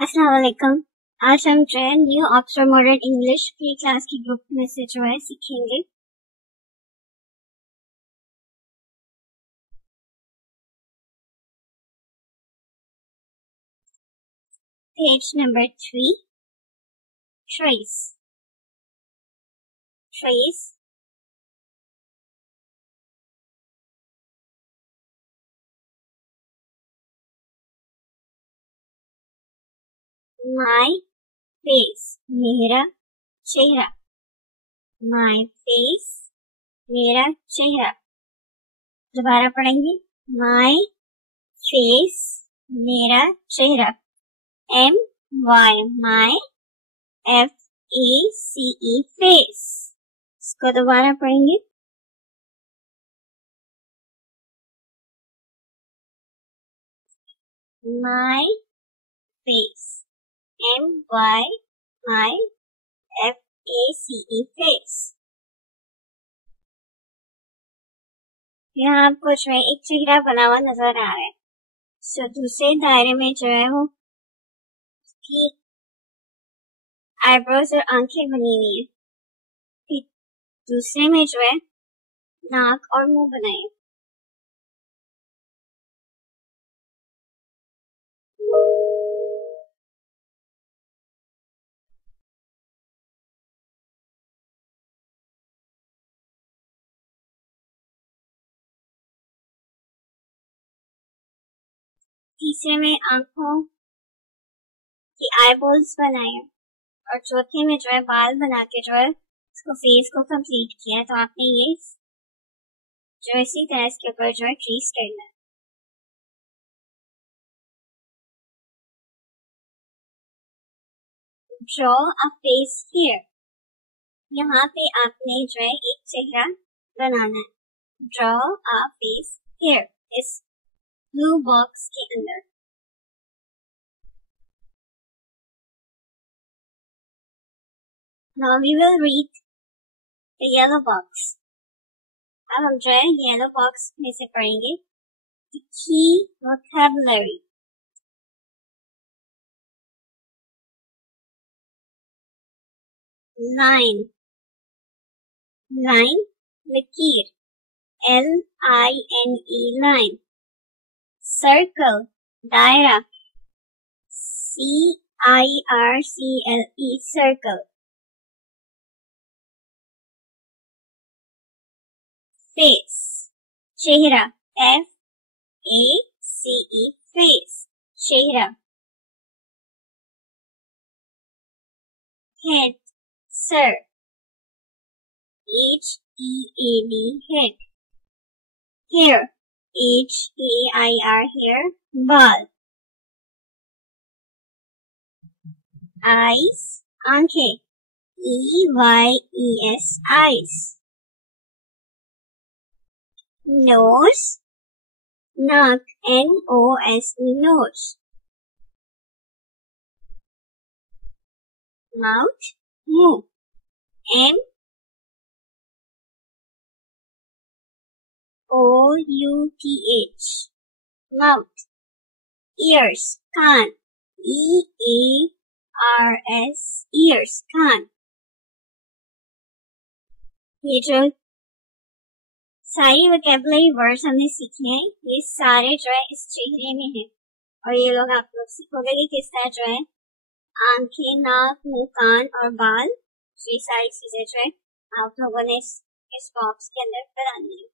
अस्सलाम वालेकुम। आज हम जो है न्यू ऑक्सफोर्ड मॉडर्न इंग्लिश की क्लास की ग्रुप में से जो है सीखेंगे। Page number 3, trace. Trace my face, मेरा चेहरा। माय फेस, मेरा चेहरा। दोबारा पढ़ेंगे। माय फेस, मेरा चेहरा। MY, my, FACE, face. इसको दोबारा पढ़ेंगे। My face, MY, my, FACE, face. यहाँ आपको जो है एक चेहरा बना हुआ नजर आ रहा है। सो दूसरे दायरे में जो है वो उसकी आईब्रोज और आंखें बनी हुई है। फिर दूसरे में जो है नाक और मुंह बनाए। तीसरे में आंखों की आईबॉल्स बनाए और चौथे में जो है बाल बना के जो है इसको फेस को कंप्लीट किया। तो आपने ये जो इसी तरह इसके ऊपर जो है ट्रेस करना है। Draw a face here. यहाँ पे आपने जो है एक चेहरा बनाना है। ड्रॉ अ फेस हियर, इस ब्लू बॉक्स के अंदर। Now we will read the yellow box. अब हम जो है येलो बॉक्स में से पढ़ेंगे the key vocabulary. Line, line, लकीर, LINE, line. Circle, दायरा, CIRCLE, circle. Face, चेहरा, FACE, face, चेहरा. Head, sir, HEAD, head. Hair, HAIR, hair, बाल. Eyes, आंखें, EYES, eyes. Nose, नाक, NOSE, nose. Mouth, मुंह, MOUTH, mouth. Ears, कान, EARS, ears, कान. ये जो सारी वोकैबुलरी वर्ड्स हमने सीखे हैं ये सारे जो है इस चेहरे में हैं और ये लोग आप लोग सीखोगे कि किस तरह जो है आंखें, नाक, मुंह, कान और बाल, ये सारी चीजें जो है आप लोगों ने इस बॉक्स के अंदर बनानी है।